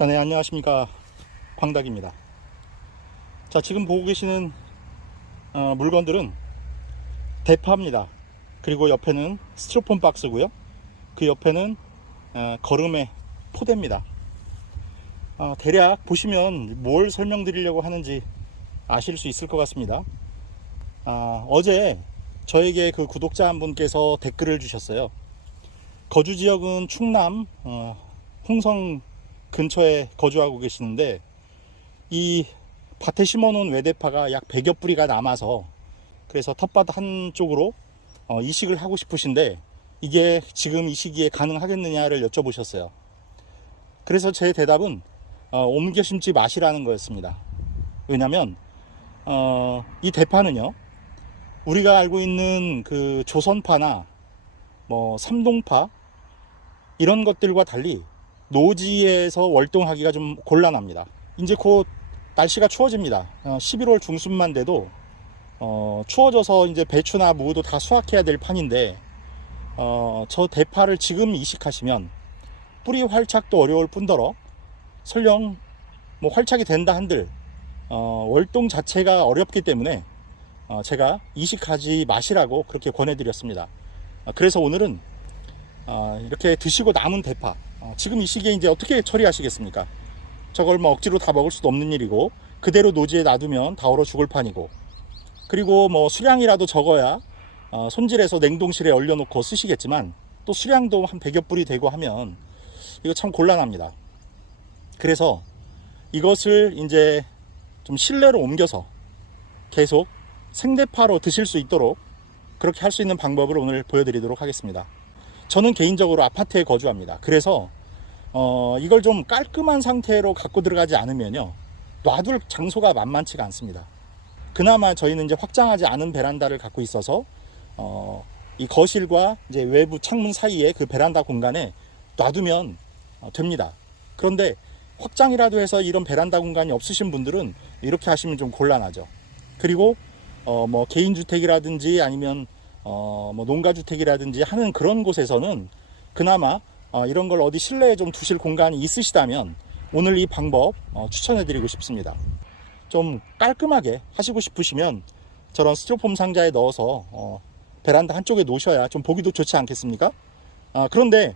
네, 안녕하십니까. 광닭입니다. 자, 지금 보고 계시는 물건들은 대파입니다. 그리고 옆에는 스티로폼 박스고요. 그 옆에는 거름의 포대입니다. 대략 보시면 뭘 설명드리려고 하는지 아실 수 있을 것 같습니다. 어제 저에게 그 구독자 한 분께서 댓글을 주셨어요. 거주 지역은 충남 홍성 근처에 거주하고 계시는데, 이 밭에 심어놓은 외대파가 약 100여 뿌리가 남아서 그래서 텃밭 한쪽으로 이식을 하고 싶으신데 이게 지금 이 시기에 가능하겠느냐를 여쭤보셨어요. 그래서 제 대답은 옮겨 심지 마시라는 거였습니다. 왜냐면 이 대파는요, 우리가 알고 있는 그 조선파나 뭐 삼동파 이런 것들과 달리 노지에서 월동하기가 좀 곤란합니다. 이제 곧 날씨가 추워집니다. 11월 중순만 돼도 추워져서 이제 배추나 무도 다 수확해야 될 판인데, 저 대파를 지금 이식하시면 뿌리 활착도 어려울 뿐더러 설령 뭐 활착이 된다 한들 월동 자체가 어렵기 때문에 제가 이식하지 마시라고 그렇게 권해드렸습니다. 그래서 오늘은 이렇게 드시고 남은 대파, 지금 이 시기에 이제 어떻게 처리하시겠습니까? 저걸 뭐 억지로 다 먹을 수도 없는 일이고, 그대로 노지에 놔두면 다 얼어 죽을 판이고, 그리고 뭐 수량이라도 적어야 손질해서 냉동실에 얼려놓고 쓰시겠지만, 또 수량도 한 100여 뿌리 되고 하면 이거 참 곤란합니다. 그래서 이것을 이제 좀 실내로 옮겨서 계속 생대파로 드실 수 있도록 그렇게 할 수 있는 방법을 오늘 보여드리도록 하겠습니다. 저는 개인적으로 아파트에 거주합니다. 그래서 이걸 좀 깔끔한 상태로 갖고 들어가지 않으면요, 놔둘 장소가 만만치가 않습니다. 그나마 저희는 이제 확장하지 않은 베란다를 갖고 있어서 이 거실과 이제 외부 창문 사이에 그 베란다 공간에 놔두면 됩니다. 그런데 확장이라도 해서 이런 베란다 공간이 없으신 분들은 이렇게 하시면 좀 곤란하죠. 그리고 뭐 개인주택이라든지 아니면 뭐 농가주택이라든지 하는 그런 곳에서는 그나마 이런 걸 어디 실내에 좀 두실 공간이 있으시다면 오늘 이 방법 추천해 드리고 싶습니다. 좀 깔끔하게 하시고 싶으시면 저런 스티로폼 상자에 넣어서 베란다 한쪽에 놓으셔야 좀 보기도 좋지 않겠습니까? 그런데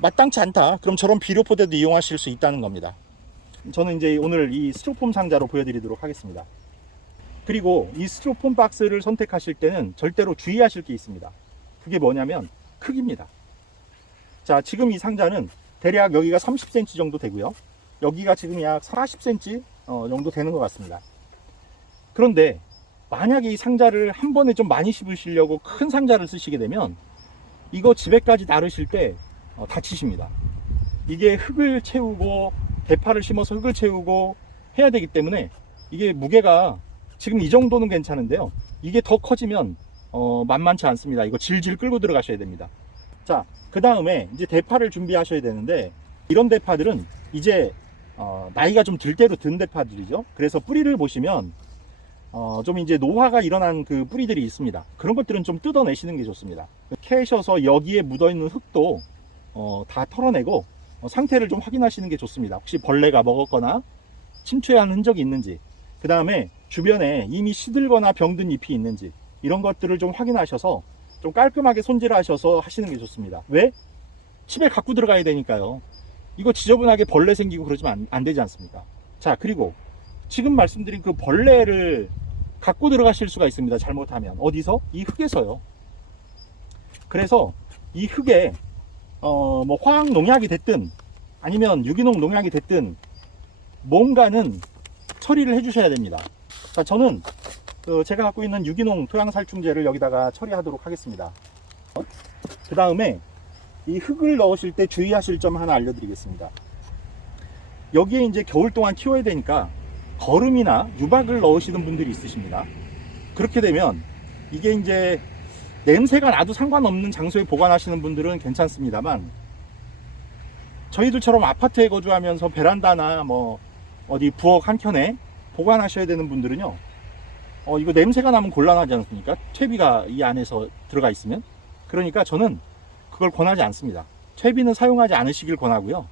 마땅치 않다, 그럼 저런 비료 포대도 이용하실 수 있다는 겁니다. 저는 이제 오늘 이 스티로폼 상자로 보여드리도록 하겠습니다. 그리고 이 스티로폼 박스를 선택하실 때는 절대로 주의하실 게 있습니다. 그게 뭐냐면 크기입니다. 자, 지금 이 상자는 대략 여기가 30cm 정도 되고요, 여기가 지금 약 40cm 정도 되는 것 같습니다. 그런데 만약에 이 상자를 한 번에 좀 많이 씹으시려고 큰 상자를 쓰시게 되면 이거 집에까지 나르실 때 다치십니다. 이게 흙을 채우고 대파를 심어서 흙을 채우고 해야 되기 때문에 이게 무게가 지금 이 정도는 괜찮은데요, 이게 더 커지면 만만치 않습니다. 이거 질질 끌고 들어가셔야 됩니다. 자, 그 다음에 이제 대파를 준비하셔야 되는데, 이런 대파들은 이제 나이가 좀 들 대로 든 대파들이죠. 그래서 뿌리를 보시면 좀 이제 노화가 일어난 그 뿌리들이 있습니다. 그런 것들은 좀 뜯어내시는 게 좋습니다. 캐셔서 여기에 묻어있는 흙도 다 털어내고 상태를 좀 확인하시는 게 좋습니다. 혹시 벌레가 먹었거나 침투한 흔적이 있는지, 그 다음에 주변에 이미 시들거나 병든 잎이 있는지, 이런 것들을 좀 확인하셔서 좀 깔끔하게 손질하셔서 하시는 게 좋습니다. 왜? 집에 갖고 들어가야 되니까요. 이거 지저분하게 벌레 생기고 그러지면 안 되지 않습니까? 자, 그리고 지금 말씀드린 그 벌레를 갖고 들어가실 수가 있습니다. 잘못하면. 어디서? 이 흙에서요. 그래서 이 흙에 뭐 화학 농약이 됐든 아니면 유기농 농약이 됐든 뭔가는 처리를 해 주셔야 됩니다. 자, 저는 제가 갖고 있는 유기농 토양살충제를 여기다가 처리하도록 하겠습니다. 그 다음에 이 흙을 넣으실 때 주의하실 점 하나 알려드리겠습니다. 여기에 이제 겨울 동안 키워야 되니까 거름이나 유박을 넣으시는 분들이 있으십니다. 그렇게 되면 이게 이제 냄새가 나도 상관없는 장소에 보관하시는 분들은 괜찮습니다만, 저희들처럼 아파트에 거주하면서 베란다나 뭐 어디 부엌 한켠에 보관하셔야 되는 분들은요, 이거 냄새가 나면 곤란하지 않습니까? 퇴비가 이 안에서 들어가 있으면. 그러니까 저는 그걸 권하지 않습니다. 퇴비는 사용하지 않으시길 권하고요,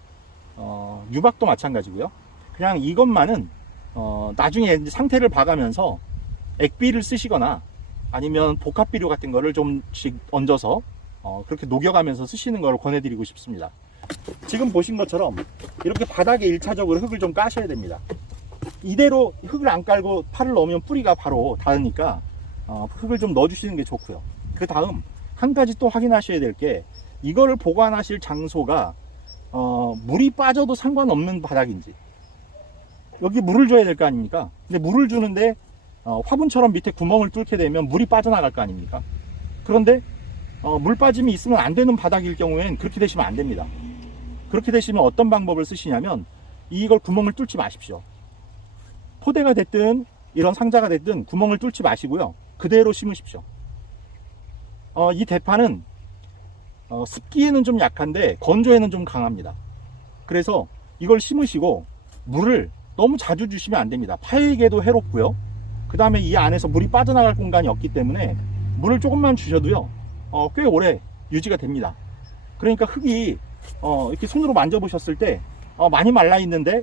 유박도 마찬가지고요. 그냥 이것만은 나중에 상태를 봐가면서 액비를 쓰시거나 아니면 복합비료 같은 거를 좀씩 얹어서 그렇게 녹여가면서 쓰시는 걸 권해드리고 싶습니다. 지금 보신 것처럼 이렇게 바닥에 1차적으로 흙을 좀 까셔야 됩니다. 이대로 흙을 안 깔고 파를 넣으면 뿌리가 바로 닿으니까 흙을 좀 넣어주시는 게 좋고요. 그 다음 한 가지 또 확인하셔야 될 게, 이거를 보관하실 장소가 물이 빠져도 상관없는 바닥인지, 여기 물을 줘야 될 거 아닙니까? 근데 물을 주는데 화분처럼 밑에 구멍을 뚫게 되면 물이 빠져나갈 거 아닙니까? 그런데 물 빠짐이 있으면 안 되는 바닥일 경우엔 그렇게 되시면 안 됩니다. 그렇게 되시면 어떤 방법을 쓰시냐면, 이걸 구멍을 뚫지 마십시오. 포대가 됐든 이런 상자가 됐든 구멍을 뚫지 마시고요, 그대로 심으십시오. 이 대파는 습기에는 좀 약한데 건조에는 좀 강합니다. 그래서 이걸 심으시고 물을 너무 자주 주시면 안 됩니다. 파에게도 해롭고요. 그 다음에 이 안에서 물이 빠져나갈 공간이 없기 때문에 물을 조금만 주셔도요 꽤 오래 유지가 됩니다. 그러니까 흙이 이렇게 손으로 만져보셨을 때 많이 말라 있는데,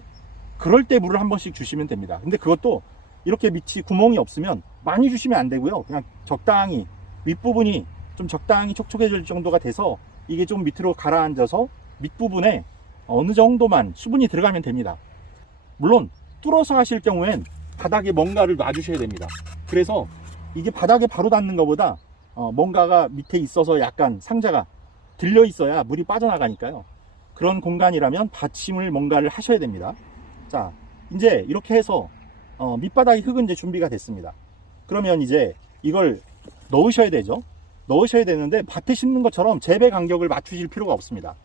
그럴 때 물을 한 번씩 주시면 됩니다. 근데 그것도 이렇게 밑이 구멍이 없으면 많이 주시면 안 되고요, 그냥 적당히 윗부분이 좀 적당히 촉촉해질 정도가 돼서 이게 좀 밑으로 가라앉아서 밑부분에 어느 정도만 수분이 들어가면 됩니다. 물론 뚫어서 하실 경우엔 바닥에 뭔가를 놔주셔야 됩니다. 그래서 이게 바닥에 바로 닿는 것보다 뭔가가 밑에 있어서 약간 상자가 들려 있어야 물이 빠져나가니까요. 그런 공간이라면 받침을 뭔가를 하셔야 됩니다. 자, 이제 이렇게 해서 밑바닥이 흙은 이제 준비가 됐습니다. 그러면 이제 이걸 넣으셔야 되죠. 넣으셔야 되는데 밭에 심는 것처럼 재배 간격을 맞추실 필요가 없습니다.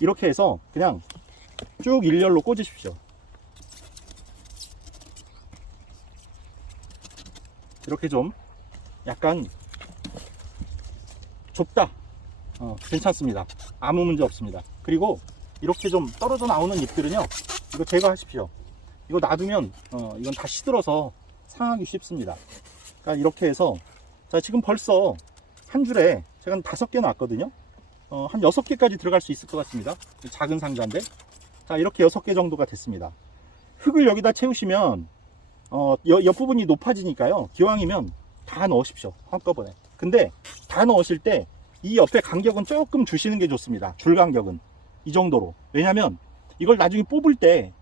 이렇게 해서 그냥 쭉 일렬로 꽂으십시오. 이렇게 좀 약간 좁다, 괜찮습니다. 아무 문제 없습니다. 그리고 이렇게 좀 떨어져 나오는 잎들은요, 이거 제거하십시오. 이거 놔두면 이건 다 시들어서 상하기 쉽습니다. 그러니까 이렇게 해서, 자, 지금 벌써 한 줄에 제가 한 5개 놨거든요. 한 6개까지 들어갈 수 있을 것 같습니다. 작은 상자인데. 자, 이렇게 6개 정도가 됐습니다. 흙을 여기다 채우시면 옆부분이 높아지니까요, 기왕이면 다 넣으십시오, 한꺼번에. 근데 다 넣으실 때 이 옆에 간격은 조금 주시는 게 좋습니다. 줄 간격은 이 정도로. 왜냐면 이걸 나중에 뽑을 때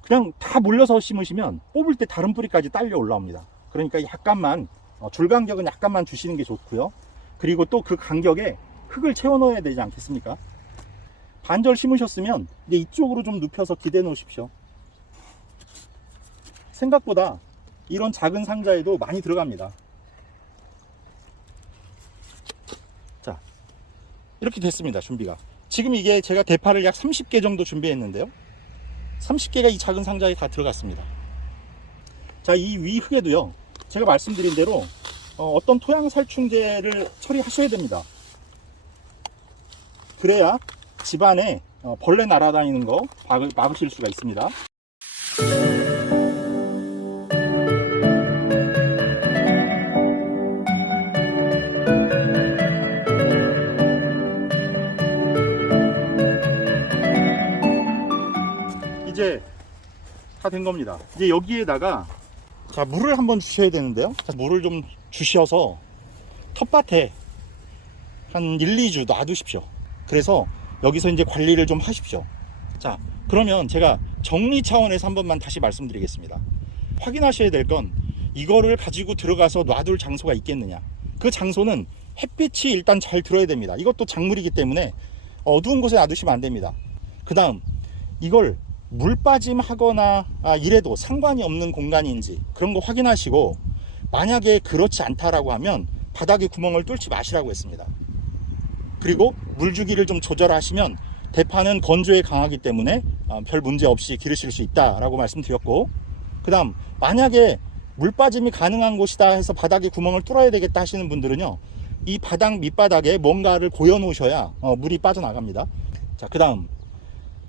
그냥 다 몰려서 심으시면 뽑을 때 다른 뿌리까지 딸려 올라옵니다. 그러니까 약간만 줄 간격은 약간만 주시는 게 좋고요. 그리고 또 그 간격에 흙을 채워 넣어야 되지 않겠습니까? 반절 심으셨으면 이제 이쪽으로 좀 눕혀서 기대 놓으십시오. 생각보다 이런 작은 상자에도 많이 들어갑니다. 자, 이렇게 됐습니다. 준비가. 지금 이게 제가 대파를 약 30개 정도 준비했는데요, 30개가 이 작은 상자에 다 들어갔습니다. 자, 이 위 흙에도요, 제가 말씀드린 대로 어떤 토양 살충제를 처리하셔야 됩니다. 그래야 집안에 벌레 날아다니는 거 막으실 수가 있습니다. 이제 다 된 겁니다. 이제 여기에다가 자, 물을 한번 주셔야 되는데요. 자, 물을 좀 주셔서 텃밭에 한 1, 2주 놔두십시오. 그래서 여기서 이제 관리를 좀 하십시오. 자, 그러면 제가 정리 차원에서 한 번만 다시 말씀드리겠습니다. 확인하셔야 될 건, 이거를 가지고 들어가서 놔둘 장소가 있겠느냐. 그 장소는 햇빛이 일단 잘 들어야 됩니다. 이것도 작물이기 때문에 어두운 곳에 놔두시면 안 됩니다. 그 다음, 이걸 물 빠짐 하거나 이래도 상관이 없는 공간인지 그런 거 확인하시고, 만약에 그렇지 않다라고 하면 바닥에 구멍을 뚫지 마시라고 했습니다. 그리고 물주기를 좀 조절하시면 대파는 건조에 강하기 때문에 별 문제 없이 기르실 수 있다라고 말씀드렸고, 그 다음, 만약에 물 빠짐이 가능한 곳이다 해서 바닥에 구멍을 뚫어야 되겠다 하시는 분들은요, 이 바닥 밑바닥에 뭔가를 고여 놓으셔야 물이 빠져나갑니다. 자, 그 다음,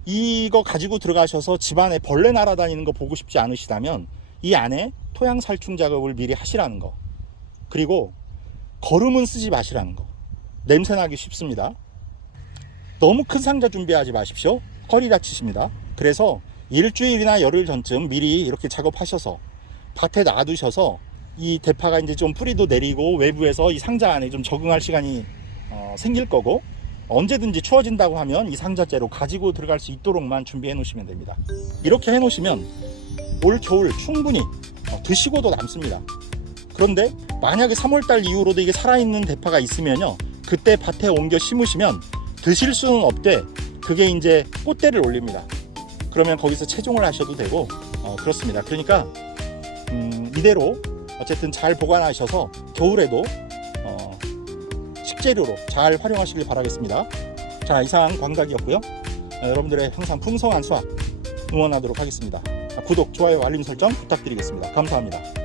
이거 가지고 들어가셔서 집안에 벌레 날아다니는 거 보고 싶지 않으시다면 이 안에 토양 살충 작업을 미리 하시라는 거, 그리고 거름은 쓰지 마시라는 거. 냄새 나기 쉽습니다. 너무 큰 상자 준비하지 마십시오. 허리 다치십니다. 그래서 일주일이나 열흘 전쯤 미리 이렇게 작업하셔서 밭에 놔두셔서 이 대파가 이제 좀 뿌리도 내리고 외부에서 이 상자 안에 좀 적응할 시간이 생길 거고, 언제든지 추워진다고 하면 이 상자째로 가지고 들어갈 수 있도록만 준비해 놓으시면 됩니다. 이렇게 해 놓으시면 올 겨울 충분히 드시고도 남습니다. 그런데 만약에 3월달 이후로도 이게 살아있는 대파가 있으면요, 그때 밭에 옮겨 심으시면 드실 수는 없되 그게 이제 꽃대를 올립니다. 그러면 거기서 채종을 하셔도 되고 그렇습니다. 그러니까 이대로 어쨌든 잘 보관하셔서 겨울에도 식재료로 잘 활용하시길 바라겠습니다. 자, 이상 광닭이었고요. 여러분들의 항상 풍성한 수확 응원하도록 하겠습니다. 구독, 좋아요, 알림 설정 부탁드리겠습니다. 감사합니다.